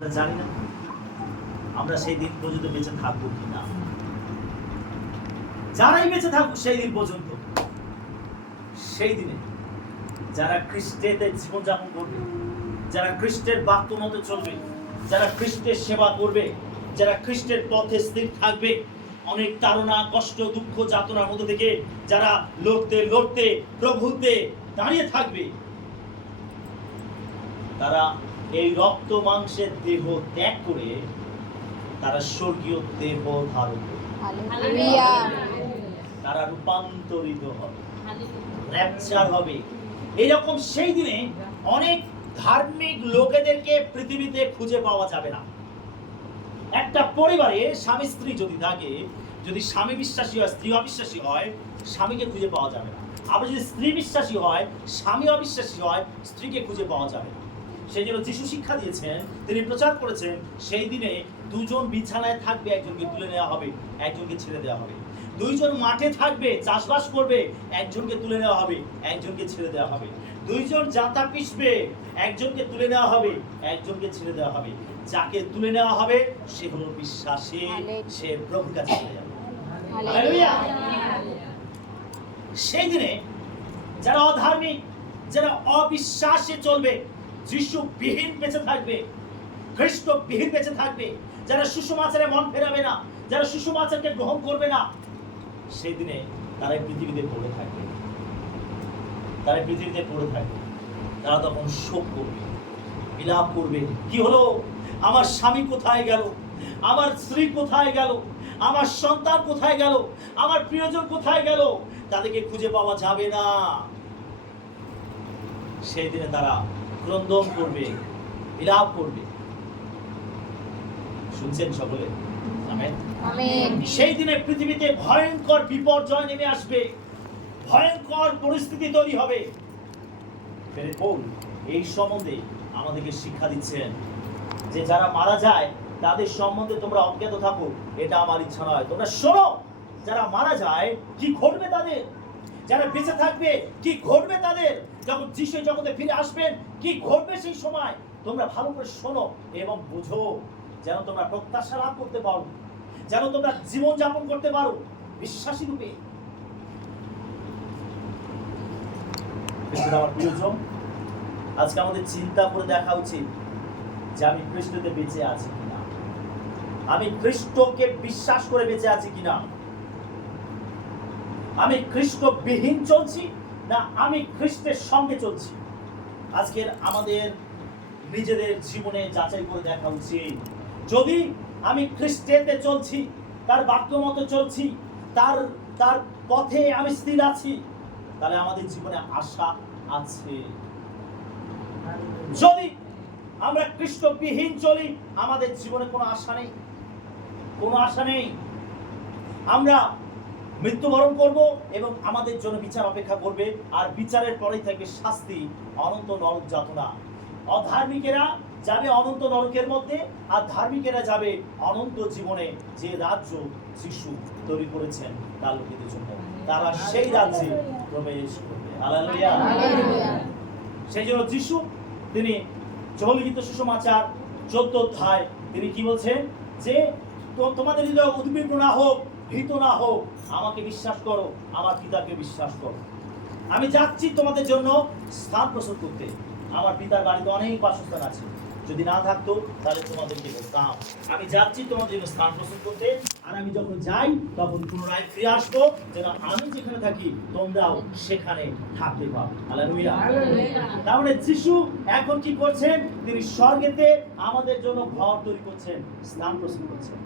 আমরা জানি না। আমরা সেই দিন পর্যন্ত বেঁচে থাকব যারাই বেঁচে থাকুক সেই দিন পর্যন্ত। সেই দিনে যারা খ্রিস্টেতে জীবনযাপন করবে, যারা খ্রিস্টের বাক্য মতো চলবে, যারা খ্রিস্টের সেবা করবে, যারা খ্রিস্টের পথে স্থির থাকবে, অনেক তাড়না, কষ্ট, দুঃখ, যাতনার মধ্যে থেকে যারা লড়তে লড়তে, প্রভুতে দাঁড়িয়ে থাকবে, তারা এই রক্ত মাংসের দেহ ত্যাগ করে তারা স্বর্গীয় দেহ ধারণ করবে তারা রূপান্তরিত হবে। র্যাপচার হবে। এইরকম সেই দিনে অনেক ধার্মিক লোকেদেরকে পৃথিবীতে খুঁজে পাওয়া যাবে না। একটা পরিবারে স্বামী স্ত্রী যদি থাকে যদি স্বামী বিশ্বাসী হয় স্ত্রী অবিশ্বাসী হয় স্বামীকে খুঁজে পাওয়া যাবে না। আবার যদি স্ত্রী বিশ্বাসী হয় স্বামী অবিশ্বাসী হয় স্ত্রীকে খুঁজে পাওয়া যাবে না। সেই জন্য যিশু শিক্ষা দিয়েছেন তিনি প্রচার করেছেন সেই দিনে দুজন বিছানায় থাকবে একজনকে তুলে নেওয়া হবে একজনকে ছেড়ে দেওয়া হবে। দুইজন মাঠে থাকবে চাষবাস করবে একজনকে তুলে নেওয়া হবে একজনকে ছেড়ে দেওয়া হবে। দুইজন জাতা পিসবে একজনকে তুলে নেওয়া হবে একজনকে ছেড়ে দেওয়া হবে। যাকে তুলে নেওয়া হবে সে হলো বিশ্বাসী সে প্রভুর কাছে চলে যাবে। সেই দিনে যারা অধার্মিক যারা অবিশ্বাসে চলবে যিশু বিহীন বেঁচে থাকবে। খ্রিস্ট বিহীন বেঁচে থাকবে। যারা সুষমাচারে মন ফেরাবে না, যারা সুষমাচারকে গ্রহণ করবে না, সেই দিনে তারা পৃথিবীতে পড়ে থাকবে। তারা পৃথিবীতে পড়ে থাকবে। তারা তখন শোক করবে, বিলাপ করবে, কি হলো? আমার স্বামী কোথায় গেল? আমার স্ত্রী কোথায় গেল? আমার সন্তান কোথায় গেল? আমার প্রিয়জন কোথায় গেল? তাদেরকে খুঁজে পাওয়া যাবে না। সেই দিনে তারা ক্রন্দন করবে বিলাপ করবে। শুনছেন সকলে? সেই দিনে পৃথিবীতে ভয়ঙ্কর বিপর্যয় নেমে আসবে। ভয়ঙ্কর পরিস্থিতি তৈরি হবে। এই সম্বন্ধে আমাদেরকে শিক্ষা দিচ্ছেন যে যারা মারা যায় তাদের সম্বন্ধে তোমরা অজ্ঞাত থাকো। এটা আমার ইচ্ছা নয়। তোমরা শোনো যারা মারা যায় কি ঘটবে তাদের? যারা বেঁচে থাকবে, কি ঘটবে তাদের? যখন যিশু জগতে ফিরে আসবেন, কি ঘটবে সেই সময়? তোমরা ভালো করে শোনো এবং বুঝো যেন তোমরা প্রত্যাশা লাভ করতে পারো, যেন তোমরা জীবন যাপন করতে পারো। বিশ্বাসী রূপে। আমার প্রিয়জন, আজকে আমাদের চিন্তা করে দেখা উচিত যে আমি খ্রিস্টতে বেঁচে আছি কিনা। আমি খ্রিস্টকে বিশ্বাস করে বেঁচে আছি কিনা। আমি খ্রিস্টবিহীন চলছি না আমি খ্রিস্টের সঙ্গে চলছি। আজকের আমাদের নিজেদের জীবনে যাচাই করে দেখা উচিত। যদি আমি খ্রিস্টেতে চলছি, তার বাক্য মতো চলছি, তার তার পথে আমি স্থির আছি, তাহলে আমাদের জীবনে আশা আছে। যদি আমরা খ্রিস্টবিহীন চলি, আমাদের জীবনে কোনো আশা নেই। কোনো আশা নেই। আমরা মৃত্যুবরণ করব এবং আমাদের জন্য বিচার অপেক্ষা করবে। আর বিচারের পরেই থাকবে শাস্তি অনন্ত নরক যাতনা অধার্মিকেরা যাবে অনন্ত নরকের মধ্যে আর ধার্মিকেরা যাবে অনন্ত জীবনে যে রাজ্য যিশু তৈরি করেছেন তার লোকেদের জন্য। তারা সেই রাজ্যে প্রবেশ করবে। সেই জন্য যিশু তিনি চহলগীত সুষমাচার চোদ্দ অধ্যায় তিনি কি বলছেন? যে তোমাদের হৃদয় উদ্বিগ্ন না হোক ভীত না হোক আমাকে বিশ্বাস করো আমার পিতাকে বিশ্বাস করো। আমি যাচ্ছি তোমাদের জন্য স্থান প্রস্তুত করতে। আমার পিতার বাড়িতে অনেক বাসস্থান আছে। যদি না থাকতো তাহলে তোমাদেরকে বলতাম আমি যাচ্ছি তোমাদের জন্য স্থান প্রস্তুত করতে। আর আমি যখন যাই তখন পুনরায় ফিরে আসব। যেন আমি যেখানে থাকি তোমরাও সেখানে থাকতে পারো। তার মানে যিশু এখন কি করছেন? তিনি স্বর্গেতে আমাদের জন্য ঘর তৈরি করছেন স্থান প্রস্তুত করছেন।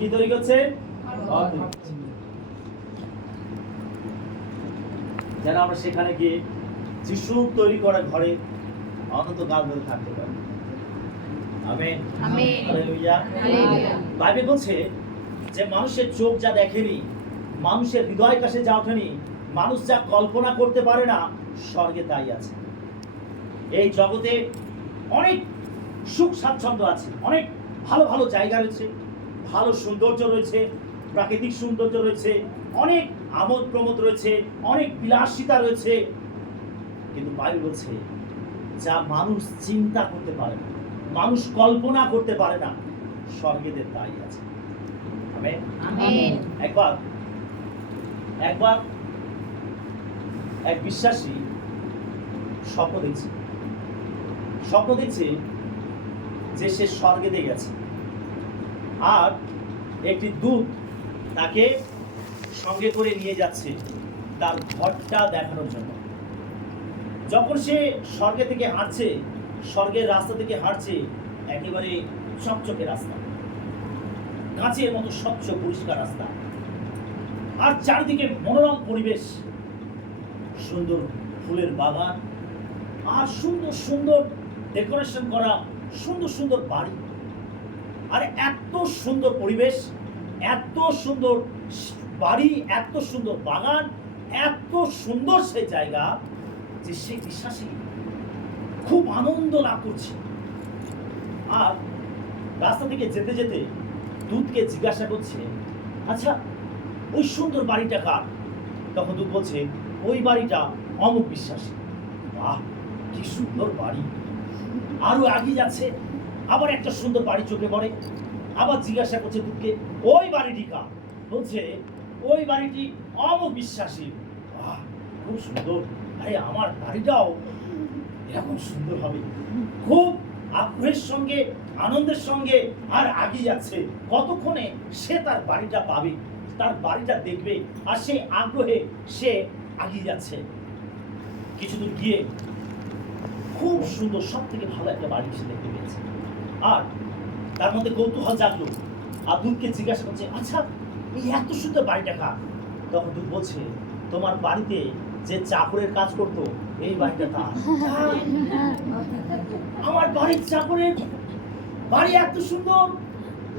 কি তৈরি। যেন আমরা সেখানে গিয়ে যিশু তৈরি করা ঘরে অনন্তকাল ধরে থাকতে পারি। আমেন। হালেলুয়া। বাইবেল বলছে যে মানুষের চোখ যা দেখেনি মানুষের হৃদয় কাছে যা ওঠেনি মানুষ যা কল্পনা করতে পারে না স্বর্গে তাই আছে। এই জগতে অনেক সুখ স্বাচ্ছন্দ্য আছে অনেক ভালো ভালো জায়গা রয়েছে ভালো সৌন্দর্য রয়েছে প্রাকৃতিক সৌন্দর্য রয়েছে অনেক আমোদ প্রমোদ রয়েছে অনেক বিলাসিতা রয়েছে। কিন্তু বাইবেল বলছে যা মানুষ চিন্তা করতে পারে না মানুষ কল্পনা করতে পারে না স্বর্গেদের তাই আছে। একবার একবার এক বিশ্বাসী স্বপ্ন দেখছে। স্বপ্ন দেখছে যে সে স্বর্গেতে গেছে। আর একটি দূত তাকে সঙ্গে করে নিয়ে যাচ্ছে তার ঘরটা দেখানোর জন্য। যখন সে স্বর্গে থেকে হাঁটছে, স্বর্গের রাস্তা থেকে হাঁটছে, একেবারে চকচকে রাস্তা। কাঁচের মতো স্বচ্ছ, পরিষ্কার রাস্তা। আর চারিদিকে মনোরম পরিবেশ। সুন্দর ফুলের বাগান। আর সুন্দর সুন্দর ডেকোরেশন করা সুন্দর সুন্দর বাড়ি। আর এত সুন্দর পরিবেশ, এত সুন্দর বাড়ি, এত সুন্দর বাগান, এত সুন্দর সেই জায়গা যে সে বিশ্বাসী খুব আনন্দ লাভ করছে। আর রাস্তা থেকে যেতে যেতে দুধকে জিজ্ঞাসা করছে আচ্ছা ওই সুন্দর বাড়িটা কার? তখন দুধ বলছে, ওই বাড়িটা অমুক বিশ্বাসী। বাহ, কি সুন্দর বাড়ি। আরও এগিয়ে যাচ্ছে। আবার একটা সুন্দর বাড়ি চোখে পড়ে। আবার জিজ্ঞাসা করছে দুঃখে, ওই বাড়িটি কার? বলছে, ওই বাড়িটি অমুক বিশ্বাসী খুব সুন্দর। আরে, আমার বাড়িটাও এরকম সুন্দর হবে। খুব আগ্রহের সঙ্গে, আনন্দের সঙ্গে আর আগিয়ে যাচ্ছে। কতক্ষণে সে তার বাড়িটা পাবে? তার বাড়িটা দেখবে আর সেই আগ্রহে সে আগিয়ে যাচ্ছে। কিছু দূর গিয়ে খুব সুন্দর সব থেকে ভালো একটা বাড়ি সে দেখতে পেয়েছে আর তার মধ্যে কৌতূহল জাগলো। আর দুধকে জিজ্ঞাসা করছে আচ্ছা এই এত সুন্দর বাড়িটা কার? তখন দুধ বলছে, তোমার বাড়িতে যে চাকরের কাজ করতো, এই বাড়িটা তার। আমার বাড়ির চাকরের বাড়ি এত সুন্দর?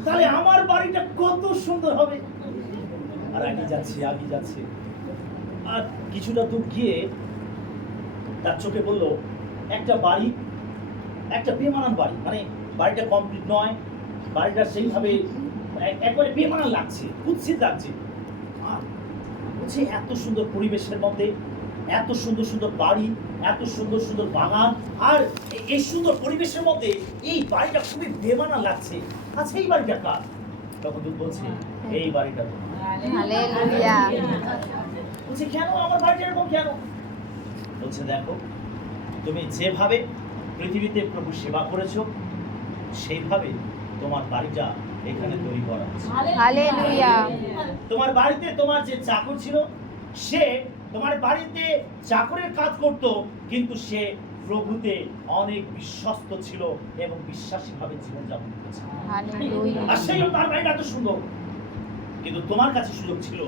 তাহলে আমার বাড়িটা কত সুন্দর হবে? আর আগে যাচ্ছে আগে যাচ্ছে। আর কিছুটা দূর গিয়ে তার চোখে বলল একটা বাড়ি একটা বেমানান বাড়ি মানে বাড়িটা কমপ্লিট নয় বাড়িটা সেইভাবে একবারে বেমানান লাগছে কুৎসিত লাগছে। আর বলছে এত সুন্দর পরিবেশের মধ্যে এত সুন্দর সুন্দর বাড়ি এত সুন্দর সুন্দর বাগান আর এই সুন্দর পরিবেশের মধ্যে এই বাড়িটা খুবই বেমানা লাগছে। আচ্ছা এই বাড়িটা কার? তখন তুই বলছে এই বাড়িটা। বলছে কেন? আমার বাড়িটা এরকম কেন? বলছে দেখো তুমি যেভাবে পৃথিবীতে প্রভু সেবা করেছ সেইভাবে তোমার বাড়িটা এখানে তৈরি করা তোমার বাড়িতে তোমার যে চাকর ছিল সে তোমার বাড়িতে চাকরের কাজ করত কিন্তু সে প্রভুতে অনেক বিশ্বস্ত ছিল এবং বিশ্বাসীভাবে জীবনযাপন করেছে। আর সেই তার বাড়িটা এত সুন্দর কিন্তু তোমার কাছে সুযোগ ছিল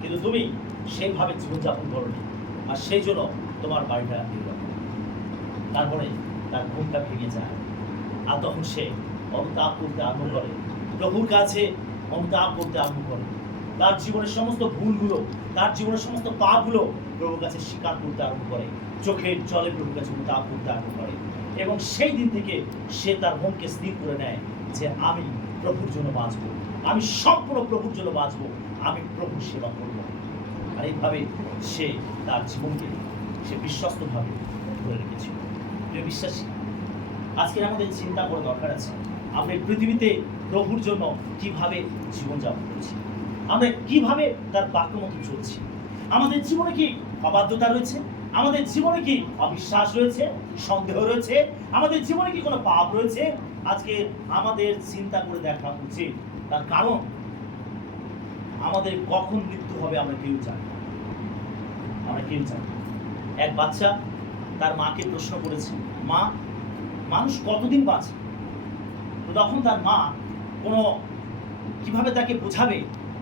কিন্তু তুমি সেইভাবে জীবনযাপন করনি আর সেই জন্য তোমার বাড়িটা এরকম। তারপরে তার ঘুমটা ভেঙে যায়। আর তখন সে অনুতাপ করতে আরম্ভ করে। প্রভুর কাছে অনুতাপ করতে আরম্ভ করে। তার জীবনের সমস্ত ভুলগুলো, তার জীবনের সমস্ত পাপগুলো প্রভুর কাছে স্বীকার করতে আরম্ভ করে। চোখের জলে প্রভুর কাছে অনুতাপ করতে আরম্ভ করে। এবং সেই দিন থেকে সে তার মনকে স্থির করে নেয় যে আমি প্রভুর জন্য বাঁচব। আমি সম্পূর্ণ প্রভুর জন্য বাঁচব। আমি প্রভুর সেবা করব। আর এইভাবে সে তার জীবনকে সে বিশ্বস্তভাবে ধরে রেখেছিল। প্রিয় বিশ্বাসী। আজকে আমাদের চিন্তা করা দরকার আছে। আমরা পৃথিবীতে প্রভুর জন্য কীভাবে জীবনযাপন করছি? আমরা কীভাবে তার বাক্য মতো চলছি? আমাদের জীবনে কি অবাধ্যতা রয়েছে? আমাদের জীবনে কি অবিশ্বাস রয়েছে? সন্দেহ রয়েছে? আমাদের জীবনে কি কোনো পাপ রয়েছে? আজকে আমাদের চিন্তা করে দেখা উচিত। তার কারণ, আমাদের কখন মৃত্যু হবে আমরা কেউ জানি আমরা কেউ জানি। এক বাচ্চা তার মাকে প্রশ্ন করেছে, মা, মানুষ কতদিন বাঁচে? তো তখন তার মা কোনো কীভাবে তাকে বোঝাবে,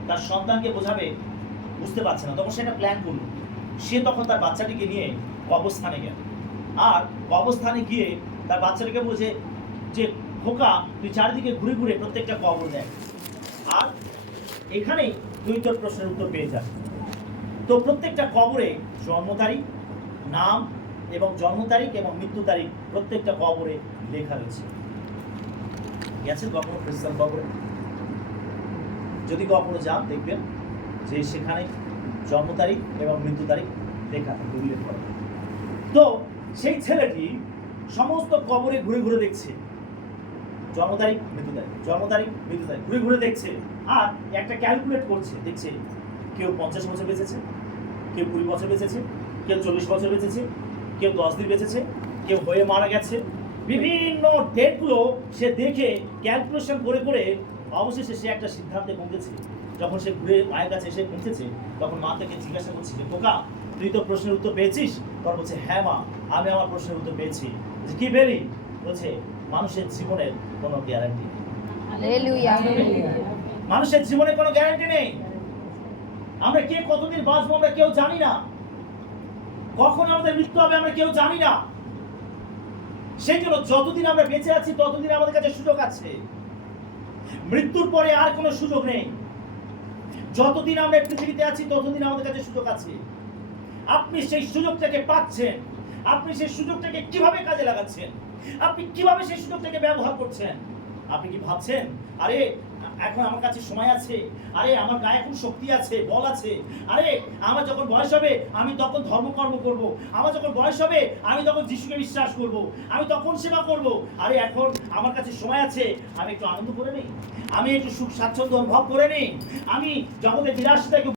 তার সন্তানকে বোঝাবে বুঝতে পারছে না। তখন সে একটা প্ল্যান করল। সে তখন তার বাচ্চাটিকে নিয়ে কবস্থানে গেল। আর কবস্থানে গিয়ে তার বাচ্চাটিকে বলছে যে, খোকা, তুই চারিদিকে ঘুরে ঘুরে প্রত্যেকটা কবর দেয় আর এখানেই তুই তোর প্রশ্নের উত্তর পেয়ে যাবি। তো প্রত্যেকটা কবরে জন্ম তারিখ নাম এবং জন্ম তারিখ এবং মৃত্যু তারিখ প্রত্যেকটা কবরে লেখা রয়েছে। গেছেন কখনো? খ্রিস্টান কবরে? যদি কখনো যান, দেখবেন যে সেখানে জন্ম তারিখ এবং মৃত্যু তারিখ লেখা থাকে, উল্লেখ করা তো সেই ছেলেটি সমস্ত কবরে ঘুরে ঘুরে দেখছে। জন্ম তারিখ, মৃত্যু তারিখ, জন্ম তারিখ, মৃত্যু তারিখ, ঘুরে ঘুরে দেখছে। আর একটা ক্যালকুলেট করছে, দেখছে কেউ পঞ্চাশ বছর বেঁচেছে, কেউ কুড়ি বছর বেঁচেছে, কেউ চল্লিশ বছর বেঁচেছে কেউ দশ দিন বেঁচেছে কেউ হয়ে মারা গেছে। বিভিন্ন ডেটগুলো সে দেখে ক্যালকুলেশন করে করে অবশেষে সে একটা সিদ্ধান্তে পৌঁছেছে যখন সে ঘুরে মায়ের কাছে এসে পৌঁছেছে তখন মা তাকে জিজ্ঞাসা করছে যে খোকা তুই তো প্রশ্নের উত্তর পেয়েছিস? তখন বলছে হ্যাঁ মা আমি আমার প্রশ্নের উত্তর পেয়েছি। কি পেলি? বলছে মানুষের জীবনের কোনো গ্যারান্টি নেই। মানুষের জীবনে কোনো গ্যারান্টি নেই। আমরা কে কতদিন বাঁচবো আমরা কেউ জানি না। কখন আমাদের মৃত্যু হবে আমরা কেউ জানি না। সেই জন্য যতদিন আমরা বেঁচে আছি, ততদিন আমাদের কাছে সুযোগ আছে। মৃত্যুর পরে আর কোনো সুযোগ নেই। যতদিন আমরা পৃথিবীতে আছি, ততদিন আমাদের কাছে সুযোগ আছে। আপনি সেই সুযোগটাকে পাচ্ছেন। আপনি সেই সুযোগটাকে কীভাবে কাজে লাগাচ্ছেন? আপনি কীভাবে সেই সুযোগটাকে ব্যবহার করছেন? আপনি কি ভাবছেন? আরে, এখন আমার কাছে সময় আছে। আরে, আমার গায়ে এখন শক্তি আছে, বল আছে। আরে, আমার যখন বয়স হবে, আমি তখন ধর্মকর্ম করব। আমার যখন বয়স হবে, আমি তখন যিশুকে বিশ্বাস করব। আমি তখন সেবা করব। আরে, এখন আমার কাছে সময় আছে, আমি একটু আনন্দ করে নিই। আমি একটু সুখ স্বাচ্ছন্দ্য অনুভব করে নিই। আমি জগতের বিলাসিতা একটু